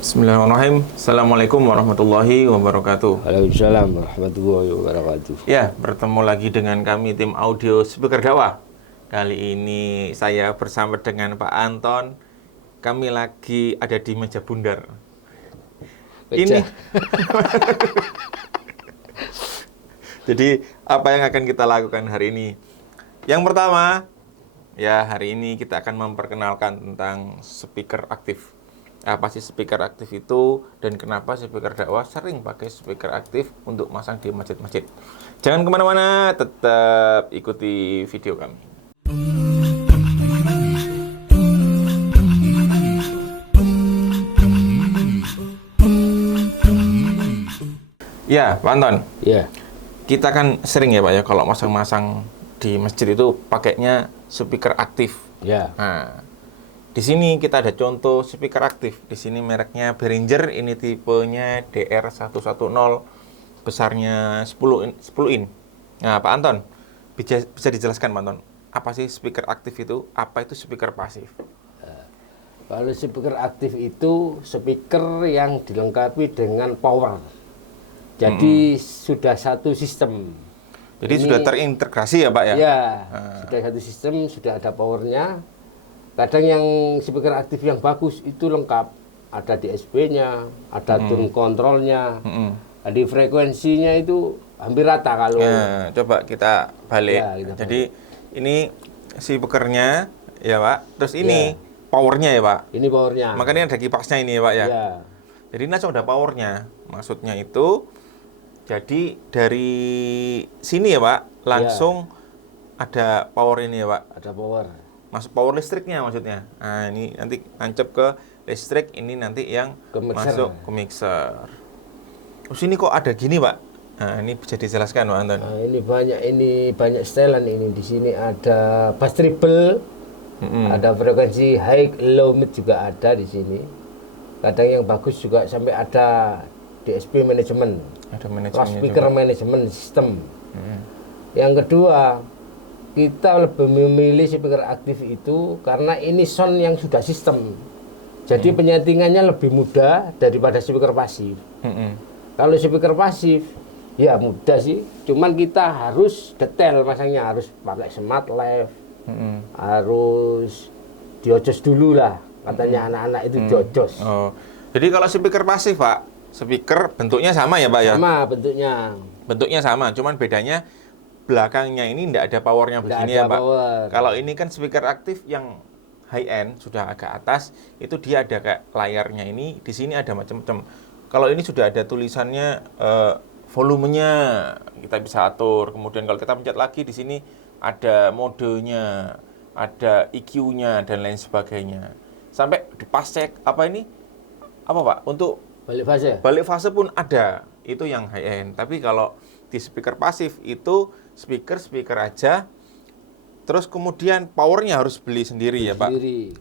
Bismillahirrahmanirrahim. Assalamualaikum warahmatullahi wabarakatuh. Waalaikumsalam warahmatullahi wabarakatuh. Ya, bertemu lagi dengan kami tim audio Speaker Dakwah. Kali ini saya bersama dengan Pak Anton. Kami lagi ada di meja bundar. Ini. Jadi, apa yang akan kita lakukan hari ini? Yang pertama, ya hari ini kita akan memperkenalkan tentang speaker aktif. Apa sih speaker aktif itu dan kenapa speaker dakwah sering pakai speaker aktif untuk masang di masjid-masjid. Jangan kemana-mana, tetap ikuti video kami. Ya, Pak Anton. Ya. Kita kan sering ya Pak ya kalau masang-masang di masjid itu pakainya speaker aktif. Ya. Nah, di sini kita ada contoh speaker aktif. Di sini mereknya Behringer, ini tipenya DR110, besarnya 10 in. Nah, Pak Anton, bisa dijelaskan Pak Anton, apa sih speaker aktif itu? Apa itu speaker pasif? Kalau speaker aktif itu speaker yang dilengkapi dengan power. Jadi sudah satu sistem. Jadi Ini, sudah terintegrasi ya Pak ya? Ya, sudah satu sistem, sudah ada powernya. Kadang yang speaker aktif yang bagus itu lengkap, ada DSP-nya, ada tune control-nya, jadi frekuensinya itu hampir rata kalau. Ya, coba kita balik. Ya, kita Jadi ini speakernya ya Pak, terus ini powernya ya Pak. Ini powernya. Makanya ada kipasnya ini ya Pak ya. Ya. Jadi ini langsung ada powernya. Maksudnya itu, jadi dari sini ya Pak, langsung ada power ini ya Pak. Ada power. Masuk power listriknya maksudnya. Nah ini nanti nancep ke listrik, ini nanti yang Ke mixer. masuk ke mixer. Terus ini kok ada gini Pak? Nah ini bisa dijelaskan Pak Anton. Nah, ini banyak setelan ini. Di sini ada bass treble, ada frekuensi high, low, mid juga ada di sini. Kadang yang bagus juga sampai ada DSP manajemen, Ada manajemennya speaker juga. manajemen sistem. Yang kedua, kita lebih memilih speaker aktif itu karena ini sound yang sudah sistem. Jadi penyetingannya lebih mudah daripada speaker pasif. Kalau speaker pasif, ya mudah sih. Cuman kita harus detail masangnya, harus pakai smart left, harus diojos dulu lah. Katanya anak-anak itu diojos. Oh, jadi kalau speaker pasif Pak, speaker bentuknya sama ya Pak ya? Sama bentuknya. Bentuknya sama, cuman bedanya belakangnya ini tidak ada powernya begini ya ada Pak. power. Kalau ini kan speaker aktif yang high end, sudah agak atas, itu dia ada kayak layarnya ini, di sini ada macam-macam. Kalau ini sudah ada tulisannya volumenya, kita bisa atur. Kemudian kalau kita pencet lagi di sini ada modenya, ada EQ-nya dan lain sebagainya. Sampai di pas cek apa ini? Apa Pak? Untuk Balik fase. balik fase pun ada. Itu yang high end. Tapi kalau di speaker pasif itu speaker aja, terus kemudian powernya harus beli sendiri ya Pak.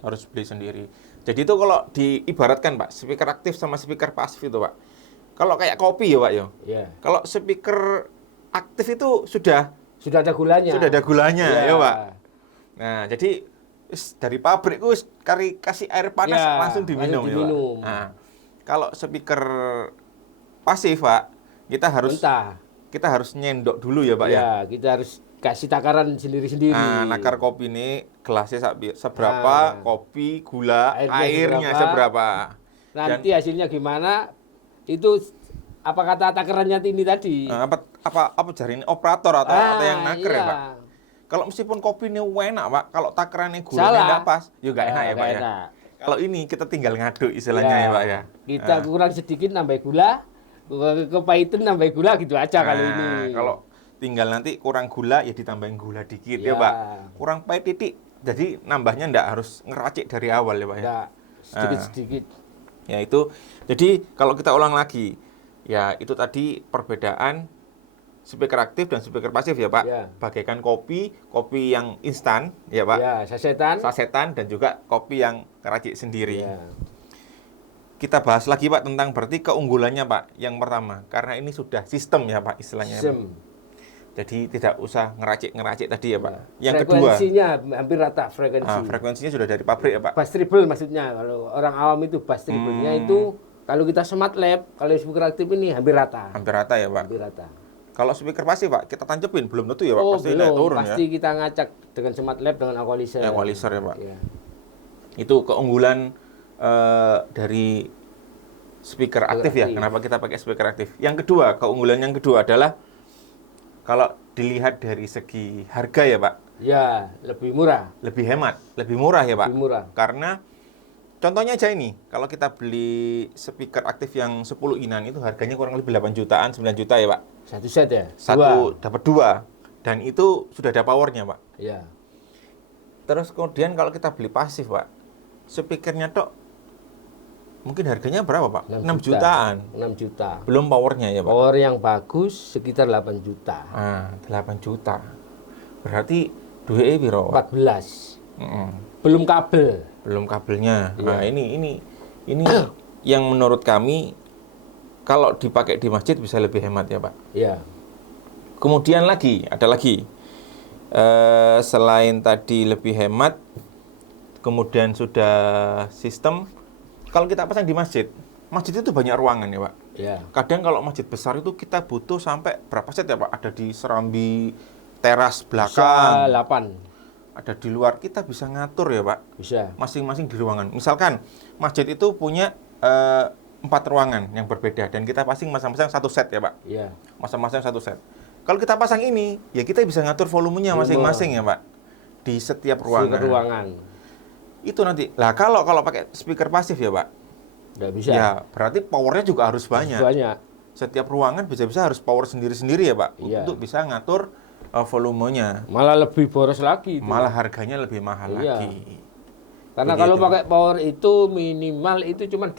Harus beli sendiri. Jadi itu kalau diibaratkan Pak, speaker aktif sama speaker pasif itu Pak. Kalau kayak kopi ya Pak ya. Ya. Kalau speaker aktif itu sudah Sudah ada gulanya. ada gulanya Ya. ya Pak. Nah jadi dari pabrik kasih air panas Ya, langsung diminum ya Pak. diminum. Nah, kalau speaker pasif Pak, Mentah. kita harus nyendok dulu ya Pak ya. Ya, kita harus kasih takaran sendiri-sendiri. Nah, nakar kopi ini gelasnya seberapa, kopi, gula, airnya seberapa. Nanti hasilnya gimana? Itu apa kata takarannya ini tadi? Apa jari ini operator atau yang naker ya iya. Pak? Kalau meskipun kopi ini enak Pak, kalau takarannya gulanya Salah. enggak pas, ya enggak enak ya Pak ya. Enak. Kalau ini kita tinggal ngaduk istilahnya ya Pak ya. Kita kurang sedikit nambah gula, kepahitan nambah gula gitu aja kalau ini. Kalau tinggal nanti kurang gula ya ditambahin gula dikit ya Ya. Pak. Kurang pahit titik. Jadi nambahnya enggak harus ngeracik dari awal ya Pak ya. Enggak, sedikit-sedikit. Ya itu. Jadi kalau kita ulang lagi, ya itu tadi perbedaan speaker aktif dan speaker pasif ya Pak. Ya. Bagaikan kopi yang instan ya Pak. Ya, Sasetan dan juga kopi yang ngeracik sendiri. Ya. Kita bahas lagi Pak tentang berarti keunggulannya Pak. Yang pertama, karena ini sudah sistem ya Pak istilahnya. Sistem. Jadi tidak usah ngeracik-ngeracik tadi ya Pak. Yang kedua, Frekuensinya hampir rata frekuensi. frekuensinya sudah dari pabrik ya Pak. Bass treble maksudnya, kalau orang awam itu bass treble-nya itu kalau kita smart lab, kalau speaker aktif ini hampir rata. Hampir rata ya, Pak. Hampir rata. Kalau speaker pasif, Pak, kita tancepin belum tentu ya, Pak. Oh, Pasti belum. naik turun Pasti ya. kita ngacak dengan smart lab dengan equalizer. Equalizer ya, Pak. Iya. Itu keunggulan dari speaker aktif ya. aktif. Kenapa kita pakai speaker aktif? Yang kedua, keunggulan yang kedua adalah kalau dilihat dari segi harga ya, Pak. Ya, lebih murah. Lebih hemat, lebih murah ya, Pak. Lebih murah. Karena contohnya aja ini, kalau kita beli speaker aktif yang 10 inan itu harganya kurang lebih 8 jutaan, 9 juta ya, Pak. Satu set ya? Satu dapat dua. Dan itu sudah ada powernya, Pak. Ya. Terus kemudian kalau kita beli pasif, Pak, speakernya tok mungkin harganya berapa, Pak? 6 jutaan. 6 juta. Belum powernya ya, Pak. Power yang bagus sekitar 8 juta. 8 juta. Berarti duitnya piro? 14. Mm-mm. Belum kabel. Belum kabelnya. Iya. Nah, ini yang menurut kami kalau dipakai di masjid bisa lebih hemat ya, Pak. Ya. Kemudian ada lagi. Selain tadi lebih hemat, kemudian sudah sistem. Kalau kita pasang di masjid itu banyak ruangan ya, Pak. Ya. Kadang kalau masjid besar itu kita butuh sampai berapa set ya, Pak? Ada di serambi teras belakang, Bisa 8. ada di luar. Kita bisa ngatur ya, Pak. Bisa. Masing-masing di ruangan. Misalkan masjid itu punya 4 ruangan yang berbeda dan kita masang-masang satu set ya, Pak. Iya. Masang-masang satu set. Kalau kita pasang ini, ya kita bisa ngatur volumenya masing-masing ya, Pak. Di setiap ruangan. Itu nanti. Lah kalau pakai speaker pasif ya, Pak. Nggak bisa. Ya, berarti powernya juga harus banyak. Banyak. Setiap ruangan bisa-bisa harus power sendiri-sendiri ya, Pak. Iya. Untuk bisa ngatur volumenya. Malah lebih boros lagi itu. Malah harganya lebih mahal Iya. lagi. Karena Begitu. kalau pakai power itu minimal itu cuma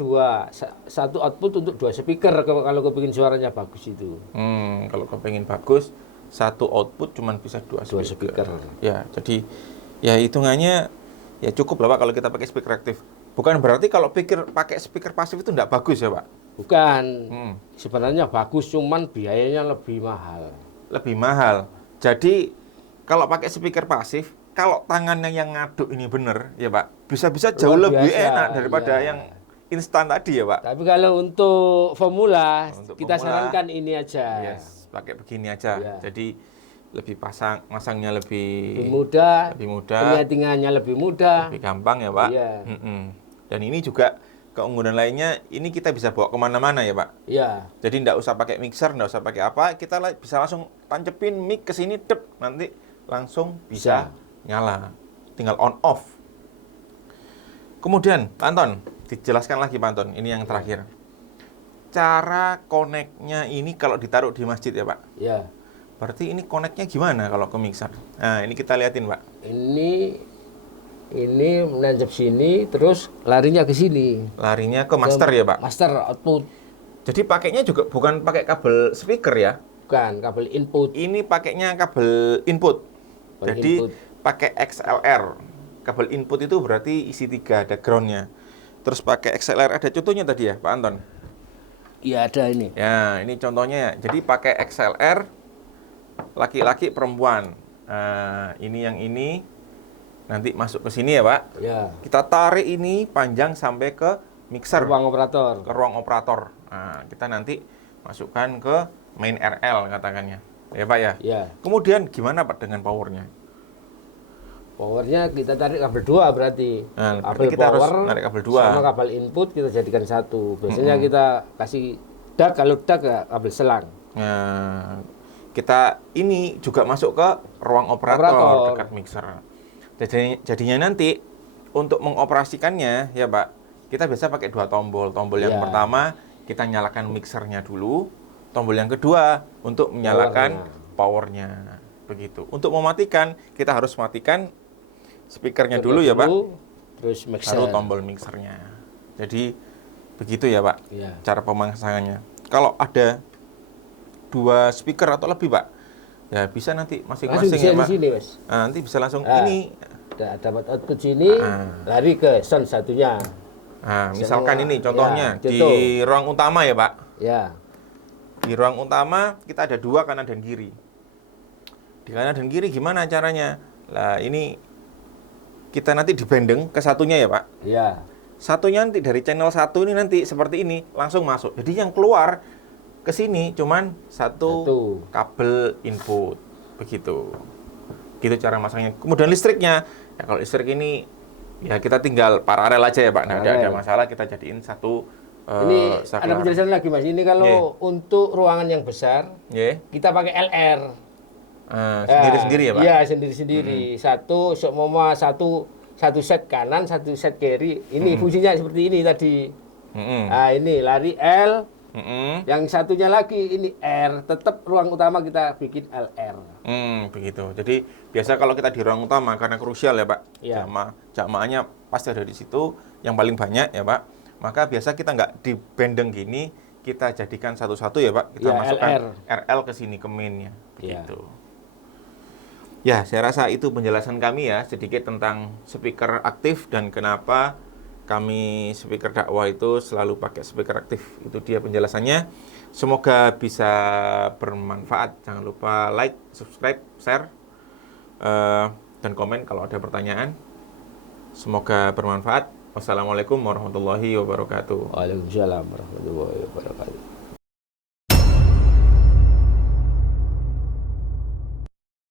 satu output untuk 2 speaker kalau kepingin suaranya bagus itu. Kalau kepengen bagus, satu output cuma bisa 2 2 speaker. speaker. Ya, jadi ya hitungannya ya cukup lah, Pak, kalau kita pakai speaker aktif. Bukan berarti kalau pakai speaker pasif itu enggak bagus ya, Pak. Bukan. Hmm. Sebenarnya bagus, cuman biayanya lebih mahal. Lebih mahal. Jadi kalau pakai speaker pasif, kalau tangannya yang ngaduk ini bener ya, Pak, bisa-bisa jauh Luar lebih biasa, enak daripada ya. yang instan tadi ya, Pak. Tapi kalau untuk formula, Untuk kita formula, sarankan ini aja. Yes, pakai begini aja. Ya. Jadi lebih masangnya Lebih mudah, lebih mudah, penyetingannya lebih mudah. lebih gampang ya, Pak. Iya. Dan ini juga keunggulan lainnya, ini kita bisa bawa kemana-mana ya, Pak. Ya, Jadi nggak usah pakai mixer, nggak usah pakai apa, kita bisa langsung tancepin mic ke sini, dep, nanti langsung bisa nyala. Tinggal on off. Kemudian, Pak Anton, dijelaskan lagi Pak Anton, ini yang terakhir. Cara connect-nya ini kalau ditaruh di masjid ya, Pak. ya. Berarti ini connect-nya gimana kalau ke mixer? Nah, ini kita liatin, Pak. Ini menancap sini, terus larinya ke sini. Larinya ke master ya, Pak. Master output, Jadi pakainya juga bukan pakai kabel speaker ya. bukan kabel input. Ini pakainya kabel input. Kabel Jadi input. pakai XLR. Kabel input itu berarti isi 3, ada ground-nya. Terus pakai XLR, ada contohnya tadi ya, Pak Anton? Iya, ada ini. Ya, ini contohnya ya. Jadi pakai XLR, laki-laki perempuan. Ini yang ini, nanti masuk ke sini ya, Pak. Ya. Kita tarik ini panjang sampai ke mixer, Ruang operator. ke ruang operator. Nah, kita nanti masukkan ke main RL katakannya. Ya, Pak ya? Ya. Kemudian gimana, Pak, dengan powernya? Powernya kita tarik kabel 2 berarti. Nah, berarti Kabel kita harus power narik kabel 2. sama kabel input kita jadikan satu. Biasanya kita kasih dak, kalau dak ya kabel selang. Nah, kita ini juga masuk ke ruang operator dekat mixer. Jadinya nanti untuk mengoperasikannya ya, Pak, kita biasa pakai 2 tombol. Tombol yang Iya. pertama kita nyalakan mixernya dulu. Tombol yang kedua untuk menyalakan powernya. Begitu. Untuk mematikan kita harus matikan speakernya dulu ya, Pak. Terus mixer. Baru tombol mixernya. Jadi begitu ya, Pak. Iya. Cara pemasangannya. Kalau ada 2 speaker atau lebih, Pak, ya bisa nanti Langsung masing-masing bisa ya, di Pak. sini, Mas. Nah, nanti bisa langsung Ah. ini. Dapat output sini, lari ke sound satunya. Nah, misalkan Semua. ini contohnya Ya, di contoh. ruang utama ya, Pak. Ya. Di ruang utama kita ada 2 kanan dan kiri. Di kanan dan kiri gimana caranya? Lah ini kita nanti dibendeng ke satunya ya, Pak. Ya. satunya nanti dari channel 1 ini nanti seperti ini langsung masuk. Jadi yang keluar ke sini cuman satu kabel input. Begitu. Gitu cara masangnya. Kemudian listriknya, ya kalau listrik ini ya kita tinggal paralel aja ya Pak. Nah, ada masalah kita jadiin satu ini ada penjelasan lagi Mas. Ini kalau untuk ruangan yang besar, kita pakai LR. Sendiri-sendiri ya Pak? Iya, sendiri-sendiri. Satu set kanan, satu set kiri. Ini fungsinya seperti ini tadi. Nah, ini lari L. Yang satunya lagi ini R. Tetap ruang utama kita bikin LR. Begitu. Jadi biasa kalau kita di ruang utama karena krusial ya Pak. Jamaahnya pasti ada di situ yang paling banyak ya Pak. Maka biasa kita nggak dibendeng gini, kita jadikan satu-satu ya Pak. Kita masukkan RL ke sini ke mainnya. Begitu. Ya, saya rasa itu penjelasan kami ya sedikit tentang speaker aktif dan kenapa kami speaker dakwah itu selalu pakai speaker aktif. Itu dia penjelasannya. Semoga bisa bermanfaat. Jangan lupa like, subscribe, share, dan komen kalau ada pertanyaan. Semoga bermanfaat. Wassalamualaikum warahmatullahi wabarakatuh. Waalaikumsalam warahmatullahi wabarakatuh.